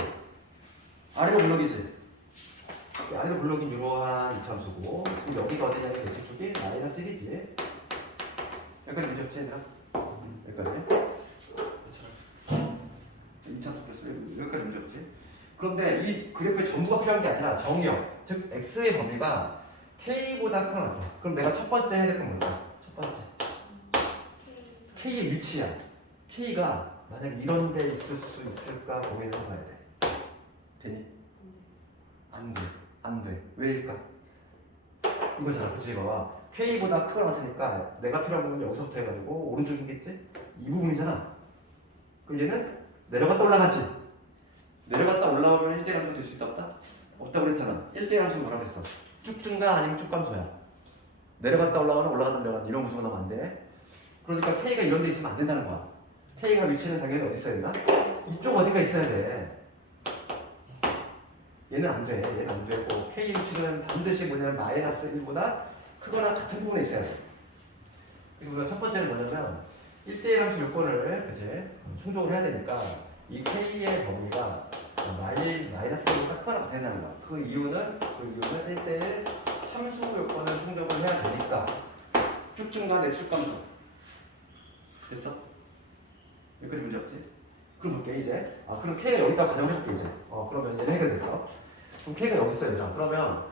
아래로 블록이지. 아래로 블록인 이러한 이차함수고 지금 여기가 어디냐면 대칭 쪽이 마이너스 1이지. 여기까지 문제 없지? 여기까지. 이차함수 플러스 여기까지 문제 없지? 그런데 이 그래프의 전부가 필요한 게 아니라 정의역, 즉 x의 범위가 k보다 크거나 같아. 그럼 내가 첫 번째 해야 될 건 뭘까? 첫 번째 k의 위치야. k가 만약에 이런 데 있을 수 있을까 고민을 해봐야 돼. 되니? 안 돼. 안 돼. 왜일까? 이거잖아. 그치? 봐봐. k보다 크거나 같으니까 내가 필요한 부분은 여기서부터 해가지고 오른쪽이겠지? 이 부분이잖아. 그럼 얘는 내려갔다 올라가지. 내려갔다 올라오면 1대 함수 될 수 있다 없다? 없다고 그랬잖아. 1대 함수 뭐라고 했어? 쭉 증가 아니면 쭉 감소야. 내려갔다 올라가는 올라갔다 내려가는 이런 구조가 나면 안 돼. 그러니까 K가 이런 데 있으면 안 된다는 거야. K가 위치는 당연히 어디 있어야 되나? 이쪽 어딘가 있어야 돼. 얘는 안 돼. 얘는 안 되고 K 위치는 반드시 뭐냐면 마이너스 1보다 크거나 같은 부분에 있어야 돼. 그래서 우리가 첫 번째는 뭐냐면 1대1 함수 요건을 그치? 충족을 해야 되니까 이 K의 범위가 마이너스 1보다 크거나 같아야 되는 거야. 그 이유는 1대1 함수 요건을 충족을 해야 되니까 쭉 증가 내쭉 감소. 됐어? 여기까지 문제 없지? 그럼 볼게 이제. 그럼 K가 여기다 가정을 해볼게 이제. 그러면 얘는 해결됐어. 그럼 K가 여기 있어야 되잖아. 그러면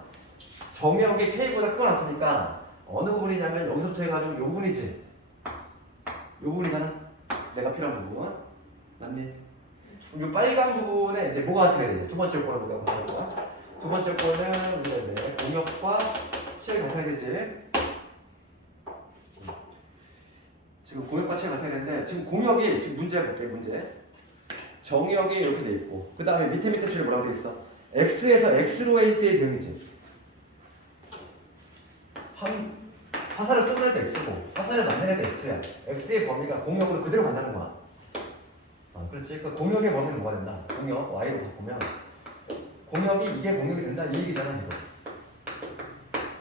정의역이 K보다 크거나 같으니까 어느 부분이냐면 여기서부터 해가지고 요 부분이지. 요 부분이잖아. 내가 필요한 부분. 맞니? 그럼 요 빨간 부분에 이제 뭐가 같아야 돼? 두 번째 거는 뭐가 같아야 돼? 두 번째 거는 우리가 공역과 치를 같아야 되지. 지금 공역과 치를 같아야 되는데 지금 공역이 지금 문제 볼게 문제. 정의역이 이렇게 돼 있고 그 다음에 밑에 치를 뭐라고 돼 있어? x에서 x로 할 때의 대응이지. 화살을 쏟을 때 x고 화살을 만드는 때 x야. x의 범위가 공역으로 그대로 간다는 거야. 그렇지. 그 공역의 범위는 뭐가 된다? 공역 y로 바꾸면 공역이 이게 공역이 된다 이 얘기잖아 이거.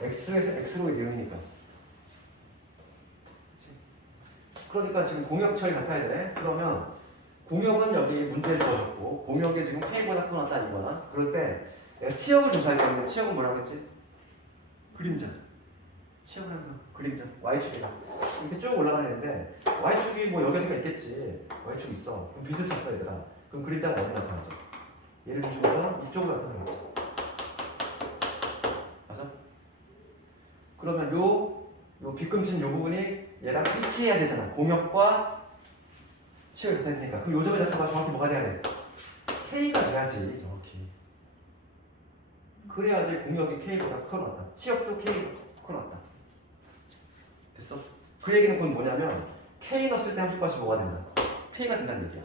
x에서 x로의 대응이니까. 그러니까 지금 공역철이 같아야 돼. 그러면 공역은 여기 문제에 주어졌고 공역이 지금 K보다 크거나 이거나 그럴 때 내가 치역을 조사할 건데 치역은 뭐라고 했지? 그림자. 치역은 항상 그림자. Y축이다. 이렇게 쭉 올라가는데 Y축이 뭐 여기 어디가 있겠지. Y축 있어. 그럼 빛을 쳤어 얘들아. 그럼 그림자가 어디 나타나죠? 얘를 주고서 이쪽으로 나타나겠지. 맞아? 그러면 요 빗금친 요 부분이 얘랑 일치해야 되잖아. 공역과 치역이 같으니까. 그럼 요 점의 좌표가 정확히 뭐가 돼야 돼? K가 돼야지 정확히. 그래야지 공역이 K보다 커놨다. 치역도 K보다 커놨다. 됐어? 그 얘기는 그건 뭐냐면 K 넣었을 때 함수값이 뭐가 된다? K가 된다는 얘기야.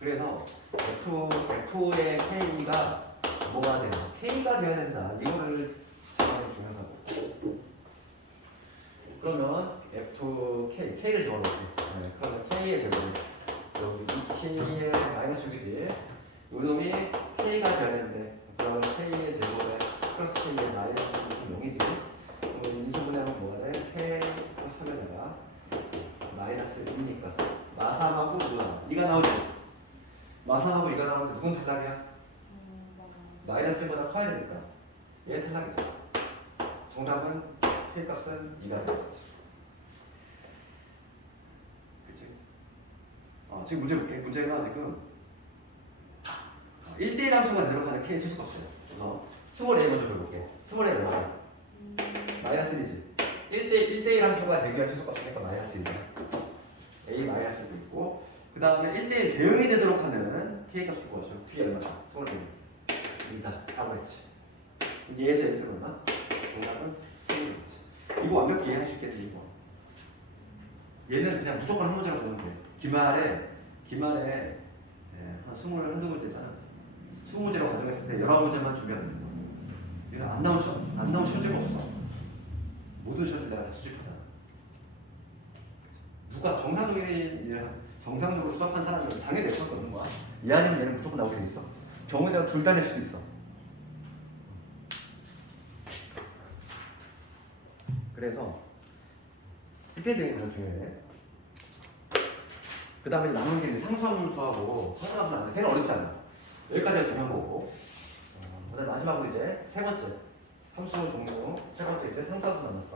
그래서 F2의 K가 뭐가 된다? K가 돼야 된다. 이거를 정하는 중요하고. 그러면 F2K, K를 적어놓을게. 네, 그러면 K의 제곱이 여기 K의 마이너스 6이지. 요 놈이 K가 돼야 되는데 그럼 K의 제곱에 플러스 K의 마이너스 6이 0이지. 인수분해하면 뭐가 돼? K 플러스 3에다가 마이너스 2니까 마삼하고 이가 나오지. 마삼하고 이가 나오는데 누군 탈락이야? 마이너스 1보다 커야 되니까 얘 탈락이지. 정답은 K 값은 2가 되겠지. 그치? 지금 문제 볼게. 문제가 지금 1대1 함수가 내려가는 K의 최소값이에요. 그래서 스몰 a 먼저 배울게. 스몰 a 뭐야? 마이너스 1이지. 1대1 함수가 되기 위한 최소값이니까 마이너스 1이야. a 마이너스 1도 있고 그 다음에 1대1 대응이 되도록 하는 K 값이 뭐죠? B 얼마다? 스몰 a 2다 라고 했지. 얘에서 얘를 들어오나? 정답은 3이겠지. 이거 완벽히 이해할 수 있겠지 이거. 얘는 그냥 무조건 한 문제로 보면 돼. 기말에 한 21두 문제잖아. 20문제로 가정했을 때 19문제만 준비하면 되는 거야. 얘는 안 나온 시험제가 없어. 모든 시험제 내가 다 수집하잖아. 누가 정상적으로 수업한 사람은 당연히 낼 수밖에 없는 거야. 이 아니면 얘는 무조건 나오게 돼 있어. 경우에 따라 둘 다 낼 수도 있어. 그래서 이때 되는 게 가장 중요해. 그 다음에 남은 게 상수함수하고 상수함수 안 돼. 걔는 어렵지 않아. 여기까지가 중요한 거고. 그다음 마지막으로 이제 세 번째 함수 종류 세 번째 이제 상수함수 남았어.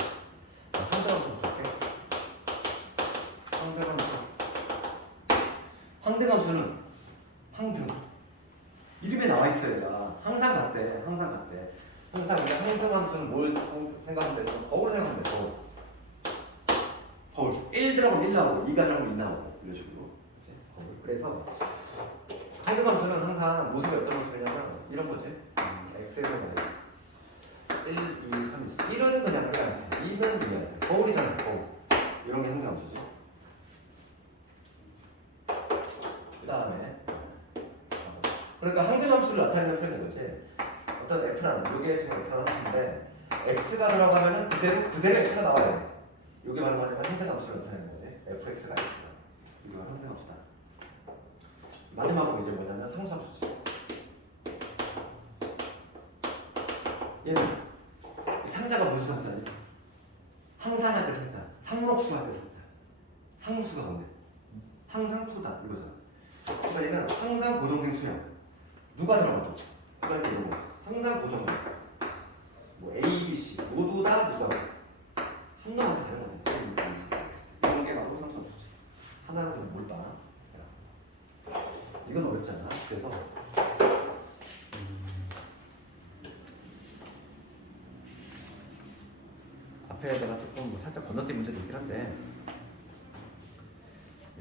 항등함수부터 할게. 항등함수는 항등 이름에 나와 있어요. 얘가 항상 같대. 항상 우리가 항등함수는 뭘 생각하면 되죠? 거울 생각하면 되고 거울 1 들어가면 1 나오고 2가 들어가면 2 나오고 이런 식으로 거울. 그래서 항등함수는 항상 모습이 어떤 모습이냐면 이런 거지. x에서 1, 2, 3, 4 1은 그냥 2는 그냥 거울이잖아. 거울. 이런 게 항등함수죠. 그 다음에 그러니까 항등함수를 나타내는 표현인 거지. 어떤 f라는 이게 지금 f라는 함수인데 x가 들어가면은 그대로 x가 나와야 돼. 이게 바로 뭐냐면 항등함수를 나타내는 거지. fx가 x다. 이게 바로 항등함수다. 마지막으로 이제 뭐냐면 상수함수지. 얘는 이 상자가 무슨 상자니? 항상할 때 상자, 상록수할 때 상자. 상록수가 뭔데? 항상 푸다 이거잖아. 그러니까 얘는 항상 고정된 수야. 누가 들어가죠? 그러니까 이거 항상 고정된. 뭐 A, B, C 모두 다 누가 한 놈한테 다른 거지. 이런 게 바로 상수함수지. 하나는 좀 몰라. 이건 어렵지 않아. 그래서 앞에다가 조금 뭐 살짝 건너뛴 문제도 있긴 한데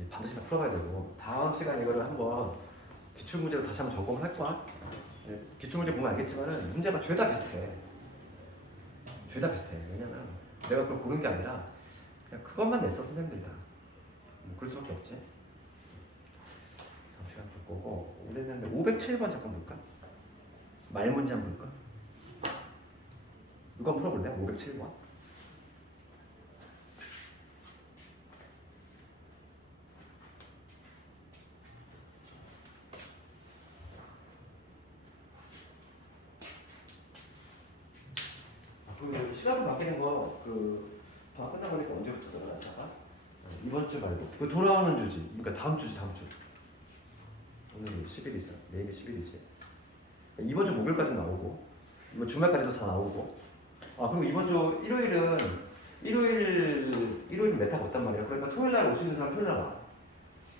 반드시 다 풀어봐야 되고 다음 시간에 이거를 한번 기출문제로 다시 한번 점검할 거야. 기출문제 보면 알겠지만은 문제가 죄다 비슷해. 죄다 비슷해. 왜냐면 내가 그걸 고른 게 아니라 그냥 그것만 냈어 선생님들이 다. 그럴 수밖에 없지. 다음 시간 볼 거고 우리는 507번 잠깐 볼까? 말 문제 한번 볼까? 이거 한번 풀어볼래? 507번. 시간을 바뀌는 거 방학 끝나고 보니까 언제부터 들어갔다가 이번 주 말고 그 돌아오는 주지. 그러니까 다음 주지 다음 주. 오늘 10일이죠. 내일이 10일이지. 이번 주 목요일까지 나오고 이번 주말까지도 다 나오고. 아 그리고 이번 주 일요일 메타가 없단 말이야. 그러니까 토요일 날 올 수 있는 사람 토요일 날 와.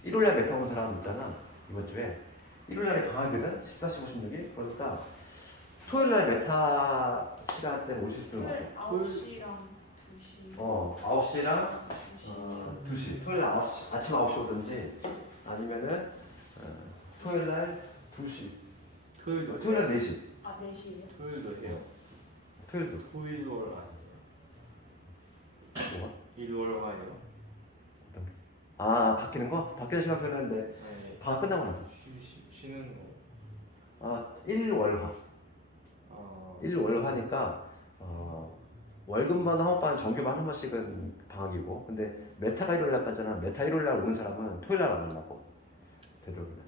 일요일 날 메타 온 사람 있잖아. 이번 주에 일요일 날에 강하거든. 14, 15, 16일. 그러니까 토요일 날 메타 시간 때는 올 수 있는 거 같아. 9시랑 2시. 9시랑 2시. 2시. 토요일 날 9시, 아침 9시 오든지 아니면은 토요일 날 2시. 토요일 날 4시. 아, 4시에요? 토요일도 해요. 토요일도. 토일월 아니에요? 뭐가? 일월화요? 아 바뀌는 거? 바뀌는 시간 표현하는데 아니 방학 끝나고 나서. 쉬는 거. 일월화. 일월화니까 월급만 한 번만 정규만 한 번씩은 방학이고 근데 메타가 일요일 날까지나 메타 일요일 날 오는 사람은 토요일 날 안 온다고 되도록이면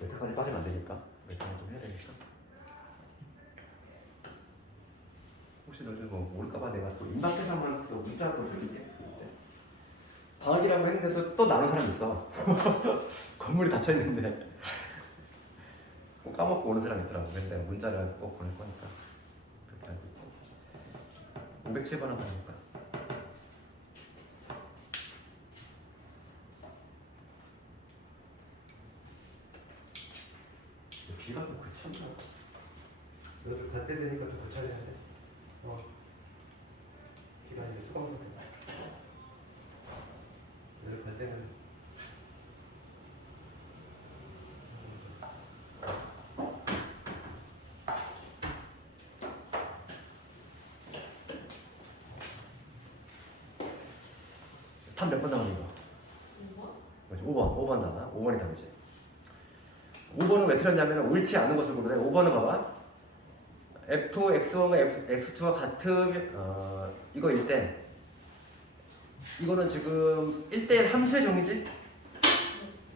메타까지 빠지면 안 되니까 메타는 좀 해야 되니까 혹시 너도 뭐 모를까봐 내가 또 임박해서 한번 또 문자를 또 드릴게 방학이라고 했는데도 또 나는 사람 있어 건물이 닫혀 있는데 꼭 까먹고 오는 사람 있더라고. 그래서 내가 문자를 꼭 보낼 거니까 그렇게 알고 있고 507번 한번 해볼까? 비가 좀 그쳤나? 여기 갈 때 되니까 좀 고쳐야 돼. 비가 이제 뜨거운 거 여기 갈 때는 탑 몇 번 나오는 거? 5번? 5번 나와. 5번이 답이지. 5번은 왜 틀렸냐면 옳지 않은 것을 고르래. 5번은 봐봐. f, x1과 x2가 같으면 이거일 때 이거는 지금 1대1 함수의 정의지?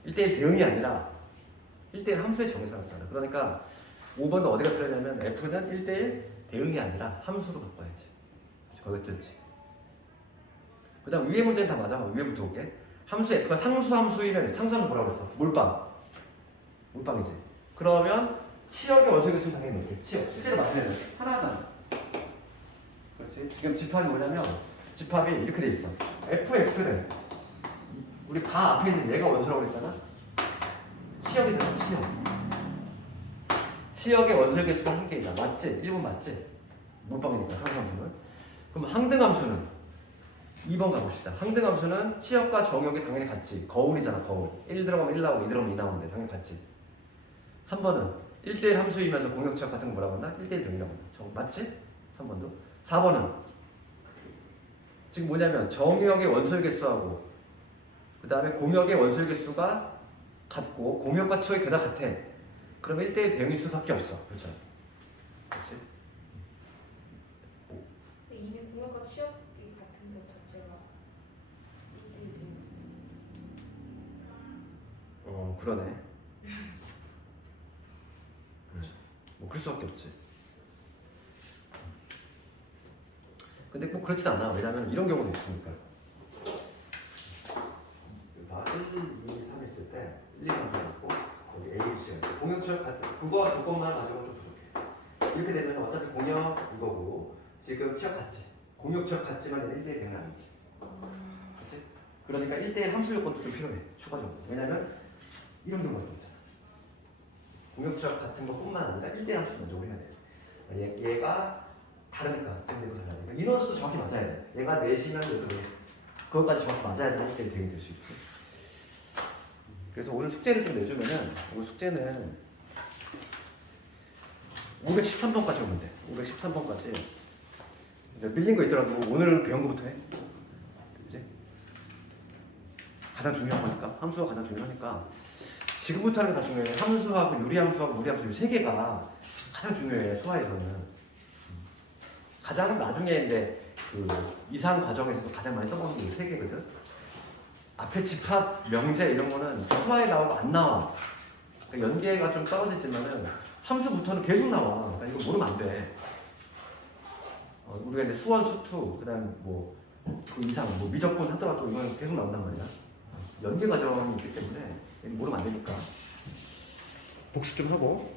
1대1 대응이 아니라 1대1 함수의 정의서 나왔잖아. 그러니까 5번은 어디가 틀렸냐면 f는 1대1 대응이 아니라 함수로 바꿔야지. 거기가 틀렸지. 그 다음 위에 문제는 다 맞아. 위에부터 볼게. 함수 f가 상수함수이면 상수함수 뭐라고 했어? 몰빵. 몰빵이지. 그러면 치역의 원소개수는 당연히 이렇게 치역. 실제로 맞으면 하나잖아. 그렇지. 지금 집합이 뭐냐면 집합이 이렇게 돼 있어. fx는 우리 다 앞에 있는 얘가 원소라고 그랬잖아. 치역이잖아. 치역. 치역의 원소개수가 한 개이다. 맞지? 1번 맞지? 몰빵이니까 상수함수는. 그럼 항등함수는 2번 가봅시다. 항등함수는 치역과 정역이 당연히 같지. 거울이잖아, 거울. 1 들어가면 1 나오고 2 들어가면 2 나오는데 당연히 같지. 3번은 1대1 함수이면서 공역치역 같은 거 뭐라고 한다? 1대1 정이라고 한다. 맞지? 3번도. 4번은 지금 뭐냐면 정역의 원소의 개수하고 그 다음에 공역의 원소의 개수가 같고 공역과 치역이 게다 같아. 그러면 1대1 대응일 수밖에 없어. 그렇죠? 그렇지? 근데 이미 공역과 치역이 같은 것 자체가 1대1. 그러네. 뭐 그럴 수밖에 없지. 근데 꼭 그렇진 않아. 왜냐면 이런 경우도 있으니까. 봐, 1, 2, 3 했을 때 1, 2, 3, 4 있고 거기 A, B, C가 있어. 공역치역 같은 그거 두 것만 가지고 좀 부족해. 이렇게 되면 어차피 공역 이거고 지금 치역 같지. 공역치역 같지만 1대1 대응은 아니지. 그렇지? 그러니까 1대1 함수 요건도 좀 필요해. 추가적으로. 왜냐면 이런 경우가 좀 있잖아. 공역치역 같은 것뿐만 아니라 1대1 함수 먼저 해야 돼. 얘가 다르니까 지금 이거 달라지니까 인원수도 정확히 맞아야 돼. 얘가 4시면 얘도 4. 그것까지 정확히 맞아야 돼. 1대1 대응이 될 수 있지. 그래서 오늘 숙제를 좀 내주면은 오늘 숙제는 513번까지 오면 돼. 513번까지. 이제 밀린 거 있더라도 오늘 배운 거부터 해. 이제 가장 중요한 거니까 함수가 가장 중요하니까 지금부터 하는 게 다 중요해. 함수하고 유리함수하고 무리함수 이 세 개가 가장 중요해. 수화에서는 가장 나중에 그 이상 과정에서도 가장 많이 써보는 게 이 세 개거든. 앞에 집합, 명제 이런 거는 수화에 나오고 안 나와. 그러니까 연계가 좀 떨어지지만은 함수부터는 계속 나와. 그러니까 이거 모르면 안 돼. 우리가 이제 수원, 수투, 그다음 뭐 그 이상 뭐 미적분 하더라도 이건 계속 나온단 말이야. 연계 과정이 있기 때문에 모르면 안 되니까 복습 좀 하고.